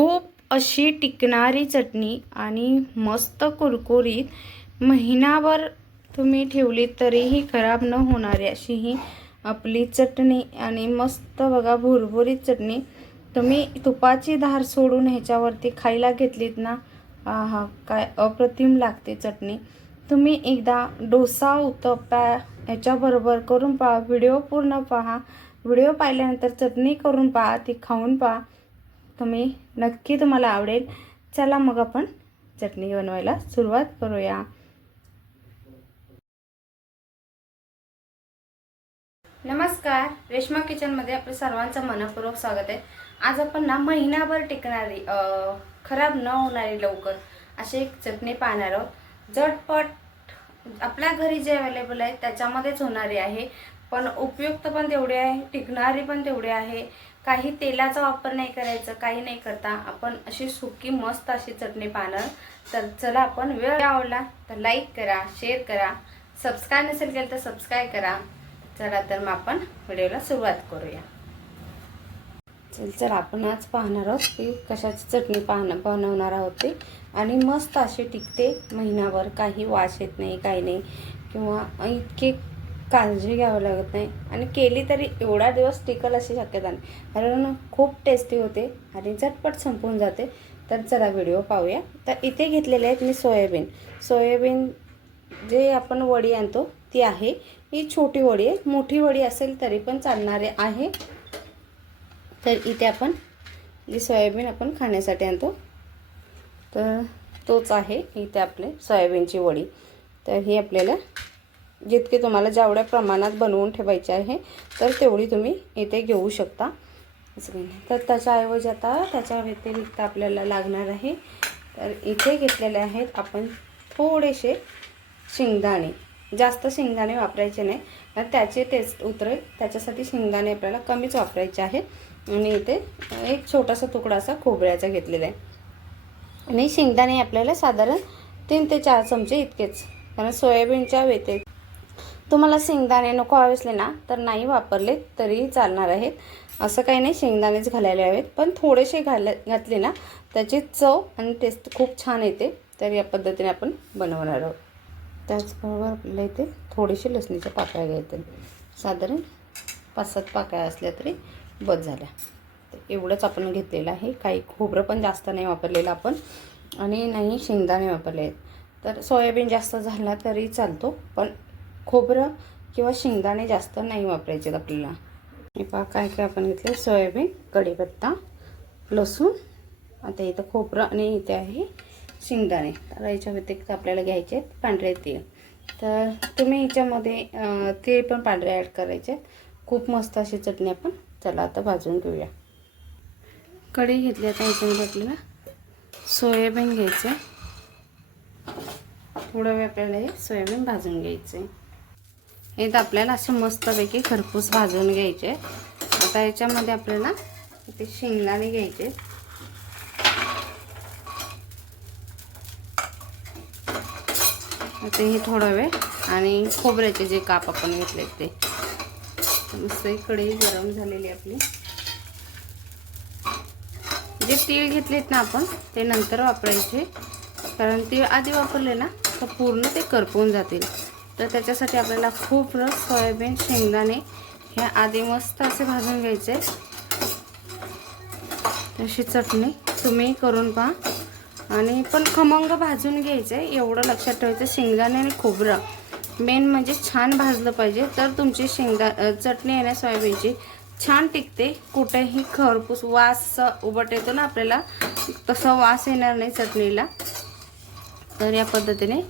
खूप अशी टिकणारी चटणी आणि मस्त कुरकुरीत महिनाभर तुम्ही ठेवली तरीही खराब न होणारी अशी ही आपली चटणी आणि मस्त बघा भुरभुरीत चटणी तुम्ही तुपाची धार सोडून ह्याच्यावरती खायला घेतलीत ना, आहा काय अप्रतिम लागते चटणी। तुम्ही एकदा डोसा उत्तप्पा ह्याच्याबरोबर करून पहा, व्हिडिओ पूर्ण पहा, व्हिडिओ पाहिल्यानंतर चटणी करून पहा, ती खाऊन पहा, नक्की तुम्हाला आवडेल। चला मग आपण चटणी बनवायला सुरुवात करूया। नमस्कार, रेश्मा किचनमध्ये आपल्या सर्वांचं मनपूर्वक स्वागत आहे। आज आपण ना महिनाभर टिकणारी खराब न होणारी लवकर अशी एक चटणी पाहणार आहोत। झटपट आपल्या घरी जे अवेलेबल आहे त्याच्यामध्येच होणारी आहे, पण उपयुक्त पण तेवढी आहे, टिकणारी पण तेवढी आहे। काही तेलाचा वापर नाही करायचा, काही नाही करता आपण अशी सुकी मस्त अशी चटणी पाहणार। तर चला, आपण व्हिडिओ आवडला तर लाईक करा, शेअर करा, सबस्क्राइब नसेल केलं तर सबस्क्राइब करा। चला तर मग आपण व्हिडिओला सुरुवात करूया। चल आपण आज पाहणार आहोत की कशाची चटणी बनवणार आहोत ते, आणि मस्त अशी टिकते महिनाभर, काही वास येत नाही, काही नाही, किंवा इतके काळजी घ्यावी लागत नाही, आणि केली तरी एवढा दिवस टिकल अशी शक्यता नाही, कारण खूप टेस्टी होते आणि झटपट संपून जाते। तर चला व्हिडिओ पाहूया। तर इथे घेतलेले आहेत मी सोयाबीन जे आपण वडी आणतो ती आहे, ही छोटी वडी आहे, मोठी वडी असेल तरी पण चालणारे आहे। तर इथे आपण जी सोयाबीन आपण खाण्यासाठी आणतो तर तोच आहे इथे आपले सोयाबीनची वडी। तर ही आपल्याला जितके तुम्हाला जेवढ्या प्रमाणात बनवून ठेवायचे आहे तर तेवढी तुम्ही इथे घेऊ शकता, असं काही नाही। तर त्याच्याऐवजी आता त्याच्या व्यतिरिक्त आपल्याला लागणार आहे, तर इथे घेतलेले आहेत आपण थोडेसे शेंगदाणे। जास्त शेंगदाणे वापरायचे नाही, तर त्याचे टेस्ट उतरेल, त्याच्यासाठी शेंगदाणे आपल्याला कमीच वापरायचे आहेत। आणि इथे एक छोटासा तुकडा असा खोबऱ्याचा घेतलेला आहे, आणि शेंगदाणे आपल्याला साधारण 3 ते 4 चमचे इतकेच, कारण सोयाबीनच्या व्यतिरिक्त तुम्हाला शेंगदाणे नको हवे ना तर नाही वापरले तरी चालणार आहेत, असं काही नाही, शेंगदाणेच घालायला हवेत, पण थोडेसे घातले ना त्याची चव आणि टेस्ट खूप छान येते। तर या पद्धतीने आपण बनवणार आहोत। त्याचबरोबर आपल्याला इथे थोडेसे लसणीच्या पाकळ्या घ्यायच्या, साधारण 5-7 पाकळ्या असल्या तरी बस झाल्या। तर एवढंच आपण घेतलेलं आहे, काही खोबरं पण जास्त नाही वापरलेलं आपण, आणि नाही शेंगदाणे वापरले आहेत। तर सोयाबीन जास्त झाला तरी चालतो, पण खोबरं किंवा शेंगदाणे जास्त नाही वापरायचे आपल्याला। हे पहा काय काय आपण घेतले, सोयाबीन, कढीपत्ता, लसूण, आता इथं खोबरं, आणि इथे आहे शेंगदाणे। तर याच्या व्यतिरिक्त आपल्याला घ्यायचे आहेत पांढरे तीळ, तर तुम्ही याच्यामध्ये तीळ पण पांढरे ॲड करायचे। खूप मस्त अशी चटणी आपण, चला आता भाजून घेऊया। कढई घेतली, आता याच्यामध्ये आपल्याला सोयाबीन घ्यायचं, थोडा वेळ आपल्याला हे सोयाबीन भाजून घ्यायचे। हे तर आपल्याला असे मस्तपैकी खरपूस भाजून घ्यायचे। आता याच्यामध्ये आपल्याला इथे शेंगदाणे घ्यायचे, आता हे थोडा वेळ, आणि खोबऱ्याचे जे काप आपण घेतले ते मस्त। कढई गरम झालेली आपली, जे तीळ घेतलेत ना आपण ते नंतर वापरायचे, कारण तीळ आधी वापरले ना तर पूर्ण ते करपून जातील। तर त्याच्यासाठी आपल्याला खोबरं, सोयाबीन, शेंगदाणे हे आधी मस्त असे भाजून घ्यायचे। तशी चटणी तुम्ही करून पहा, आणि पण खमंग भाजून घ्यायचं आहे, एवढं लक्षात ठेवायचं। शेंगदाणे आणि खोबरं मेन म्हणजे छान भाजलं पाहिजे, तर तुमची चटणी आहे ना सोयाबीनची छान टिकते, कुठेही खरपूस वास उबट येतो ना आपल्याला, तसा वास येणार नाही चटणीला। तर या पद्धतीने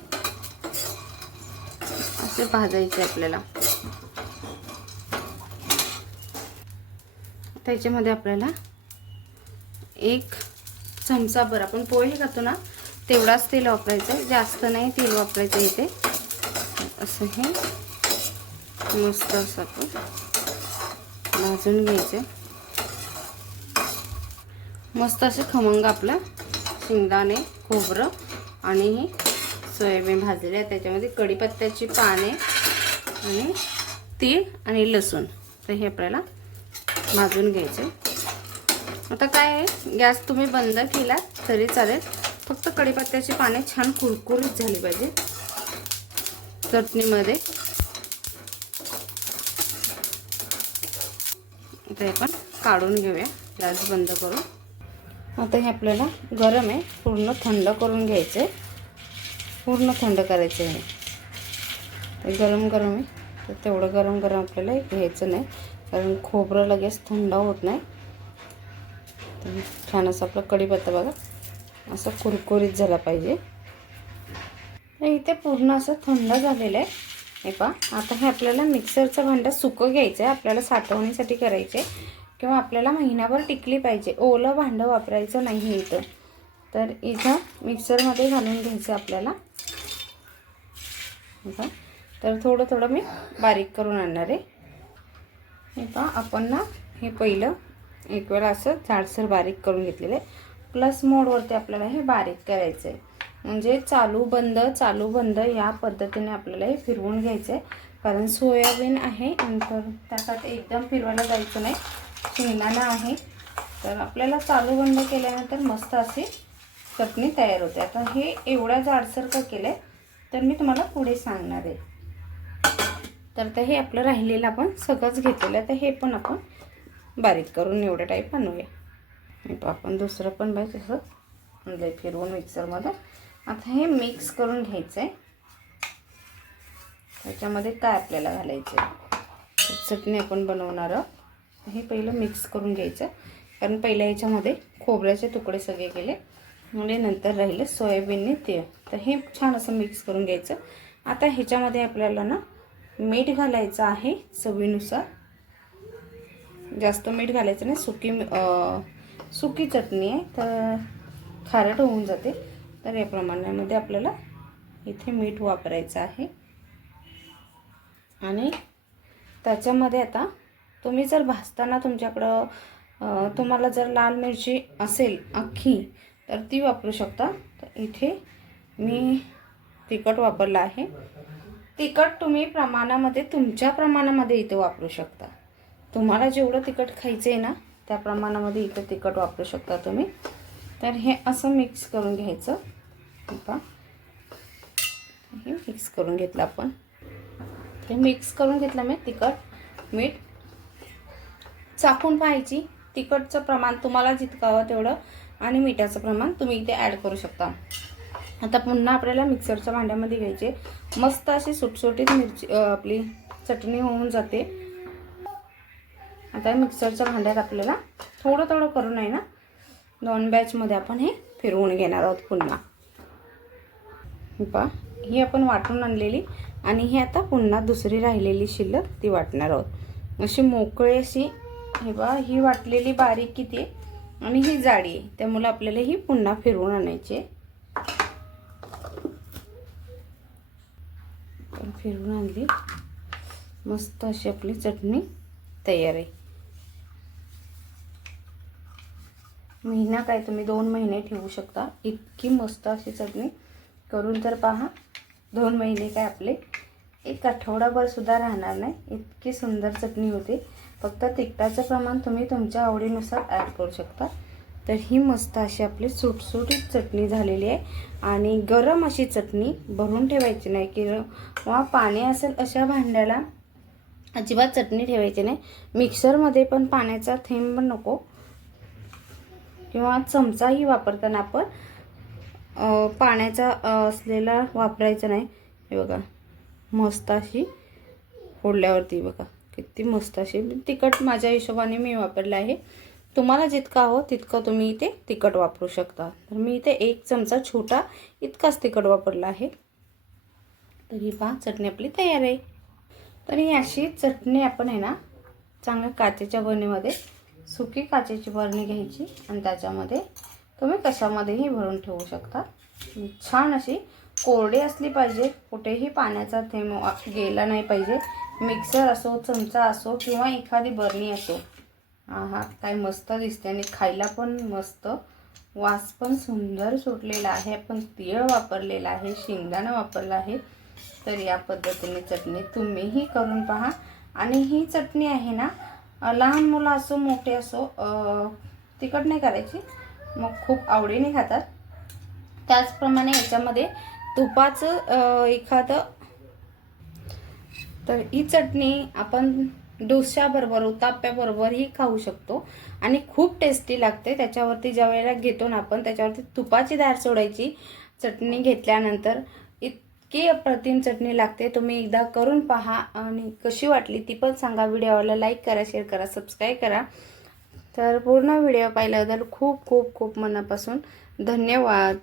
असे भाजायचे आपल्याला। त्याच्यामध्ये आपल्याला 1 चमचाभर आपण पोहे खातो ना तेवढाच तेल वापरायचं, जास्त नाही तेल वापरायचं इथे। असं हे मस्त असं आपण भाजून घ्यायचं, मस्त असे खमंग आपलं शेंगदाणे, खोबरं आणि हे सोयाबीन भाजलेले आहे। त्याच्यामध्ये कढीपत्त्याची पाने आणि तीळ आणि लसूण, तर हे आपल्याला भाजून घ्यायचे। आता काय आहे, गॅस तुम्ही बंद केला तरी चालेल, फक्त कढीपत्त्याची पाने छान कुरकुरीत झाली पाहिजे चटणीमध्ये. आता आपण काढून घेऊया गॅस बंद करून. आता हे आपल्याला गरम आहे, पूर्ण थंड करून घ्यायचं आहे, पूर्ण थंड करायचं आहे. ते गरम गरम आहे, तर तेवढं गरम गरम आपल्याला घ्यायचं नाही, कारण खोबरं लगेच थंड होत नाही. तर छान असं आपलं कढीपत्ता बघा असं कुरकुरीत झाला पाहिजे. इथे पूर्ण असं थंड झालेलं आहे. हे पहा, आता हे आपल्याला मिक्सरचं भांडं सुकं घ्यायचं आहे, आपल्याला साठवणीसाठी करायचे आहे किंवा आपल्याला महिनाभर टिकली पाहिजे. ओलं भांडं वापरायचं नाही इथं. तर इथं मिक्सरमध्ये घालून घ्यायचं आपल्याला. बघा, तर थोडं थोडं मी बारीक करून आणणार आहे. हे पहा, आपण ना हे पहिलं एक वेळा असं जाडसर बारीक करून घेतलेलं आहे. प्लस मोडवरती आपल्याला हे बारीक करायचं आहे, म्हणजे चालू बंद या पद्धतीने आपल्याला हे फिरवून घ्यायचं आहे. कारण सोयाबीन आहे नंतर त्यासाठी एकदम फिरवायला जायचं नाही, शेंगदाणा आहे. तर आपल्याला चालू बंद केल्यानंतर मस्त अशी चटणी तयार होते. आता हे एवढ्या जाडसर का केलं आहे तर मी तुम्हाला पुढे सांगणार आहे. तर आता हे आपलं राहिलेलं आपण सगळंच घेतलेलं आहे, तर हे पण आपण बारीक करून एवढ्या टाईप आणूया. आपण दुसरं पण बाई तसं आणलंय फिरवून मिक्सरमध्ये. आता हे मिक्स करून घ्यायचं आहे. त्याच्यामध्ये काय आपल्याला घालायचं आहे, चटणी आपण बनवणार आहोत. हे पहिलं मिक्स करून घ्यायचं, कारण पहिल्या याच्यामध्ये खोबऱ्याचे तुकडे सगळे केले म्हणजे नंतर राहिले सोयाबीनने ते. तर हे छान असं मिक्स करून घ्यायचं. आता ह्याच्यामध्ये आपल्याला ना मीठ घालायचं आहे चवीनुसार. जास्त मीठ घालायचं नाही, सुकी चटणी आहे तर खारट होऊन जाते. तर या प्रमाणामध्ये आपल्याला इथे मीठ वापरायचं आहे. आणि त्याच्यामध्ये आता तुम्ही जर भाजताना तुमच्याकडं तुम्हाला जर लाल मिरची असेल अख्खी तर ती वापरू शकता. तर इथे मी तिखट वापरलं आहे. तिखट तुम्ही प्रमाणामध्ये तुमच्या प्रमाणामध्ये इथे वापरू शकता. तुम्हाला जेवढं तिखट खायचं आहे ना त्या प्रमाणामध्ये इथे तिखट वापरू शकता तुम्ही. तर हे असं मिक्स करून घ्यायचं. आता हे मिक्स करून घेतलं आपण. हे मिक्स करून घेतलं मी. तिखट मीठ चाखून पाहायची, तिखटचं प्रमाण तुम्हाला जितकं हवं तेवढं आणि मिठाचं प्रमाण तुम्ही इथे ॲड करू शकता. आता पुन्हा आपल्याला मिक्सरच्या भांड्यामध्ये घ्यायचे. मस्त अशी सुटसुटीत मिरची आपली चटणी होऊन जाते. आता मिक्सरच्या भांड्यात आपल्याला थोडं थोडं करून आहे ना 2 बॅचमध्ये आपण हे फिरवून घेणार आहोत पुन्हा. पहा, ही आपण वाटून आणलेली आणि ही आता पुन्हा दुसरी राहिलेली शिल्लक ती वाटणार आहोत. अशी मोकळी अशी हे बघा, ही वाटलेली बारीक किती आहे आणि ही जाडी आहे, त्यामुळे आपल्याला ही पुन्हा फिरवून आणायची आहे. फिरवून आणली, मस्त अशी आपली चटणी तयार आहे. महिना काय तुम्ही 2 महिने ठेवू शकता. इतकी मस्त अशी चटणी करून तर पहा. 2 महिने काय आपले 1 आठवडाभर सुद्धा राहणार नाही, इतकी सुंदर चटणी होते. फक्त तिखटाचं प्रमाण तुम्ही तुमच्या आवडीनुसार ॲड करू शकता. तर ही मस्त अशी आपली सुटसुटीत चटणी झालेली आहे. आणि गरम अशी चटणी भरून ठेवायची नाही किंवा पाणी असेल अशा भांड्याला अजिबात चटणी ठेवायची नाही. मिक्सरमध्ये पण पाण्याचा थेंब पण नको किंवा चमचाही वापरताना आपण पाण्याचा असलेला वापरायचा नाही. हे बघा, मस्त अशी फोडल्यावरती बघा किती मस्त अशी. तिखट माझ्या हिशोबाने मी वापरलं आहे. तुम्हाला जितकं हवं तितकं तुम्ही इथे तिखट वापरू शकता. तर मी इथे 1 चमचा छोटा इतकाच तिखट वापरला आहे. तर ही पहा चटणी आपली तयार आहे. तर ही अशी चटणी आपण आहे ना चांगल्या काचेच्या बरणीमध्ये, सुकी काचेची बरणी घ्यायची आणि त्याच्यामध्ये तुम्ही कशामध्येही भरून ठेवू शकता. छान अशी कोरडी असली पाहिजे, कुठेही पाण्याचा थेंब गेला नाही पाहिजे. मिक्सर असो, चमचा असो किंवा एखादी बरणी असो. हा काय मस्त दिसते आणि खायला पण मस्त, वास पण सुंदर सुटलेला आहे. आपण तीळ वापरलेला आहे, शेंगदाणा वापरला आहे. तर या पद्धतीने चटणी तुम्हीही करून पहा. आणि ही चटणी आहे ना लहान मुलं असो मोठे असो तिखट नाही करायची, मग खूप आवडीने खातात. त्याचप्रमाणे याच्यामध्ये तुपाचं एखादं, तर ही चटणी आपण डोश्याबरोबर उत्ताप्याबरोबरही खाऊ शकतो आणि खूप टेस्टी लागते. त्याच्यावरती ज्या वेळेला घेतो ना आपण, त्याच्यावरती तुपाची धार सोडायची चटणी घेतल्यानंतर, इतकी अप्रतिम चटणी लागते. तुम्ही एकदा करून पहा आणि कशी वाटली ती पण सांगा. व्हिडिओला लाईक करा, शेअर करा, सबस्क्राईब करा. तर पूर्ण व्हिडिओ पाहिल्याबद्दल खूप खूप खूप मनापासून धन्यवाद.